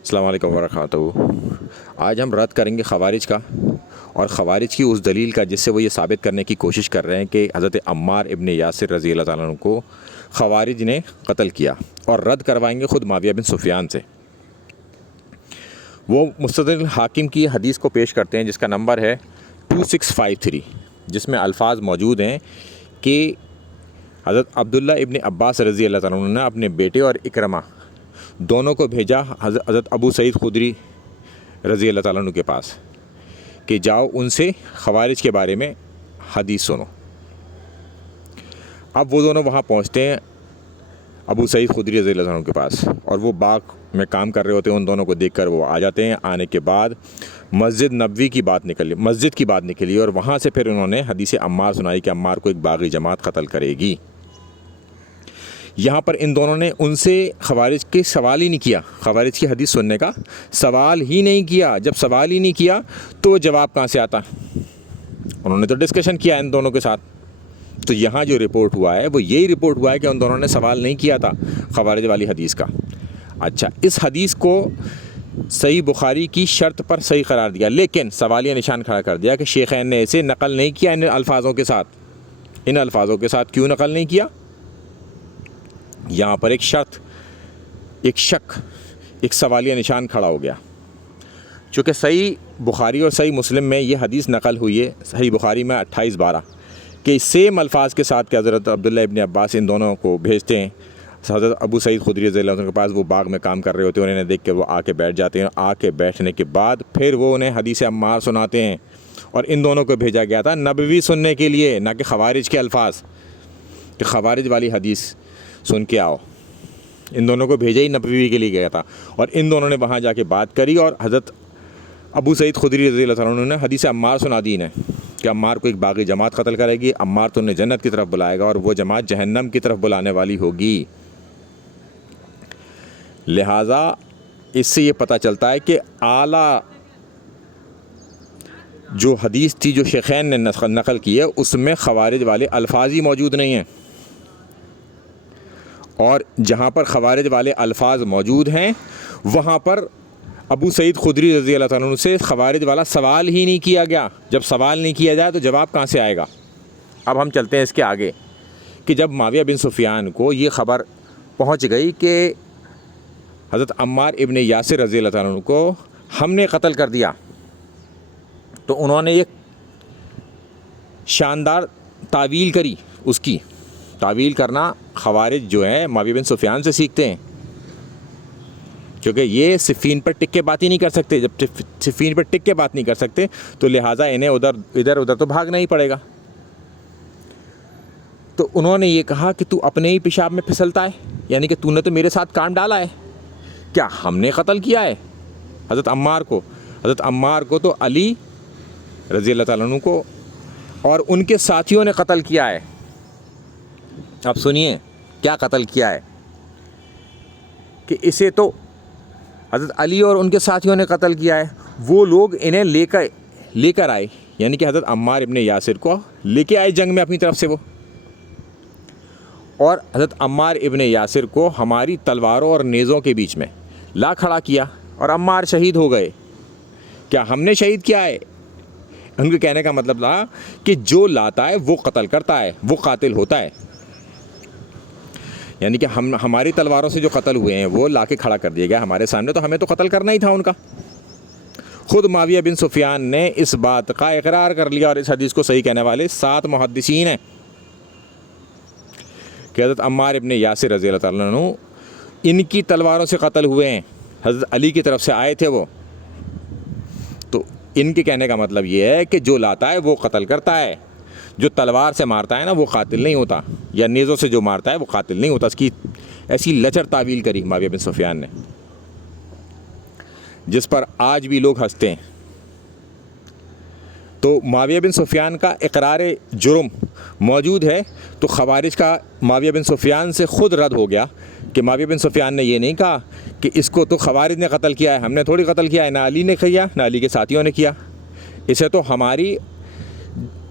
अस्सलाम वालेकुम वरहमतुल्लाह। आज हम रद्द करेंगे ख़वारिज का और ख़वारिज की उस दलील का जिससे वो ये साबित करने की कोशिश कर रहे हैं कि हज़रत अम्मार इब्ने यासिर रज़ी अल्लाह ताला अन्हु को ख़वारिज ने कत्ल किया, और रद्द करवाएंगे ख़ुद मुआविया बिन सुफ़ियान से। वो मुस्तदरिक हाकिम की हदीस को पेश करते हैं जिसका नंबर है 2653, जिसमें अल्फाज मौजूद हैं कि हज़रत अब्दुल्ला इब्ने अब्बास रज़ी अल्लाह ताला अन्हु ने अपने बेटे और इकरमा दोनों को भेजा हज़रत अबू सईद खुदरी रज़ी अल्लाह ताला अन्हु के पास कि जाओ उनसे ख़वारिज के बारे में हदीस सुनो। अब वो दोनों वहाँ पहुँचते हैं अबू सईद खुदरी रज़ी अल्लाह ताला अन्हु के पास, और वो बाग में काम कर रहे होते हैं। उन दोनों को देखकर वो आ जाते हैं। आने के बाद मस्जिद की बात निकली और वहाँ से फिर उन्होंने हदीस अम्मार सुनाई कि अम्मार को एक बागी जमात क़त्ल करेगी। यहाँ पर इन दोनों ने उनसे ख़वारिज के सवाल ही नहीं किया, ख़वारिज की हदीस सुनने का सवाल ही नहीं किया। जब सवाल ही नहीं किया तो जवाब कहाँ से आता? उन्होंने तो डिस्कशन किया इन दोनों के साथ। तो यहाँ जो रिपोर्ट हुआ है वो यही रिपोर्ट हुआ है कि उन दोनों ने सवाल नहीं किया था ख़वारिज वाली हदीस का। अच्छा, इस हदीस को सही बुखारी की शर्त पर सही करार दिया, लेकिन सवालिया निशान खड़ा कर दिया कि शेखैन ने इसे नकल नहीं किया इन अल्फाजों के साथ। इन अल्फाजों के साथ क्यों नकल नहीं किया? यहाँ पर एक शर्त, एक शक, एक सवालिया निशान खड़ा हो गया। चूँकि सही बुखारी और सही मुस्लिम में ये हदीस नकल हुई है, सही बुखारी में 28-12 कि सेम अल्फाज के साथ कि हज़रत अब्दुल्ला इब्ने अब्बास इन दोनों को भेजते हैं हज़रत अबू सईद खुदरी रज़ी अल्लाह अन्हु के पास। वो बाग में काम कर रहे होते हैं, उन्हें देख के वो आके बैठ जाते हैं। आके बैठने के बाद फिर वो उन्हें हदीस अम्मार सुनाते हैं, और इन दोनों को भेजा गया था नबवी सुनने के लिए, ना कि ख़वारिज के अल्फाज कि ख़वारिज वाली हदीस सुन के आओ। इन दोनों को भेजा ही नबवी के लिए गया था, और इन दोनों ने वहाँ जाके बात करी और हज़रत अबू सईद खुदरी रज़ी अल्लाह ताला अन्हु ने हदीस अम्मार सुना दी इन्हें कि अम्मार को एक बागी जमात क़त्ल करेगी, अम्मार तो उन्हें जन्नत की तरफ बुलाएगा और वो जमात जहन्नम की तरफ बुलाने वाली होगी। लिहाजा इससे ये पता चलता है कि आला जो हदीस थी जो शेखैन ने नकल की है उसमें ख़वारिज वाले अल्फाज ही मौजूद नहीं हैं, और जहाँ पर ख़वारिज वाले अल्फाज मौजूद हैं वहाँ पर अबू सईद खुदरी रज़ी अल्लाह ताला अन्हु से ख़वारिज वाला सवाल ही नहीं किया गया। जब सवाल नहीं किया जाए तो जवाब कहाँ से आएगा? अब हम चलते हैं इसके आगे कि जब मुआविया बिन सुफ़ियान को ये ख़बर पहुँच गई कि हज़रत अम्मार इब्ने यासिर रज़ी अल्लाह ताला अन्हु को हमने कत्ल कर दिया, तो उन्होंने एक शानदार तावील करी। उसकी तावील करना ख़वारिज जो है मुआविया बिन सुफ़ियान से सीखते हैं, क्योंकि ये सिफ़ीन पर टिक के बात ही नहीं कर सकते। जब सिफ़ीन पर टिक के बात नहीं कर सकते तो लिहाजा इन्हें इधर उधर तो भागना ही पड़ेगा। तो उन्होंने ये कहा कि तू अपने ही पेशाब में फिसलता है, यानी कि तूने तो मेरे साथ काम डाला है। क्या हमने कत्ल किया है हज़रत अम्मार को? हज़रत अम्मार को तो अली रज़ी अल्लाह ताला अन्हु को और उनके साथियों ने कत्ल किया है। अब सुनिए क्या कत्ल किया है कि इसे तो हज़रत अली और उनके साथियों ने कत्ल किया है। वो लोग इन्हें लेकर आए, यानी कि हज़रत अम्मार इब्ने यासिर को लेके आए जंग में अपनी तरफ से वो, और हज़रत अम्मार इब्ने यासिर को हमारी तलवारों और नेज़ों के बीच में ला खड़ा किया और अम्मार शहीद हो गए। क्या हमने शहीद किया है? उनके कहने का मतलब था कि जो लाता है वो कत्ल करता है, वो कातिल होता है। यानी कि हमारी तलवारों से जो कत्ल हुए हैं वो ला के खड़ा कर दिया गया हमारे सामने, तो हमें तो कत्ल करना ही था उनका। ख़ुद मुआविया बिन सुफ़ियान ने इस बात का इकरार कर लिया, और इस हदीस को सही कहने वाले 7 मुहद्दिसीन हैं कि हज़रत अम्मार इब्ने यासिर रज़ी अल्लाह ताला अन्हु इनकी तलवारों से कत्ल हुए हैं। हज़रत अली की तरफ से आए थे वो। तो इनके कहने का मतलब ये है कि जो लाता है वो कत्ल करता है, जो तलवार से मारता है ना वो कातिल नहीं होता, या नेज़ों से जो मारता है वो कातिल नहीं होता। इसकी ऐसी लचर तावील करी मुआविया बिन सुफ़ियान ने, जिस पर आज भी लोग हंसते हैं। तो मुआविया बिन सुफ़ियान का इकरार जुर्म मौजूद है, तो ख़वारिज का मुआविया बिन सुफ़ियान से ख़ुद रद्द हो गया कि मुआविया बिन सुफ़ियान ने ये नहीं कहा कि इसको तो ख़वारिज ने कत्ल किया है, हमने थोड़ी कत्ल किया है, ना अली ने किया ना अली के साथियों ने किया, इसे तो हमारी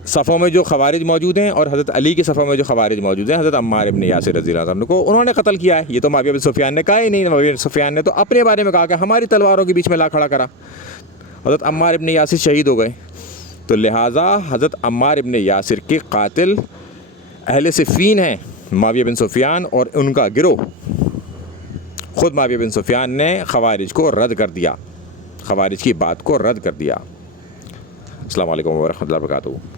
सफ़ों में जो खवारिज मौजूद हैं और हज़रत अली के सफ़ों में जो खवारिज मौजूद हैं, हज़रत अम्मार इब्न यासिर रज़ी अल्लाह अन्हु को उन्होंने कत्ल किया है। ये तो मुआविया बिन सुफियान ने कहा ही नहीं। मुआविया बिन सुफियान ने तो अपने बारे में कहा कि हमारी तलवारों के बीच में ला खड़ा करा। हज़रत अम्मार इब्न यासिर शहीद हो गए, तो लिहाजा हज़रत अम्मार इब्न यासिर के कातिल अहले सिफ़ीन हैं मुआविया बिन सुफियान और उनका गिरोह। ख़ुद मुआविया बिन सुफियान ने खवारिज को रद्द कर दिया, खवारिज की बात को रद्द कर दिया। अस्सलामु अलैकुम व रहमतुल्लाहि व बरकातुहू।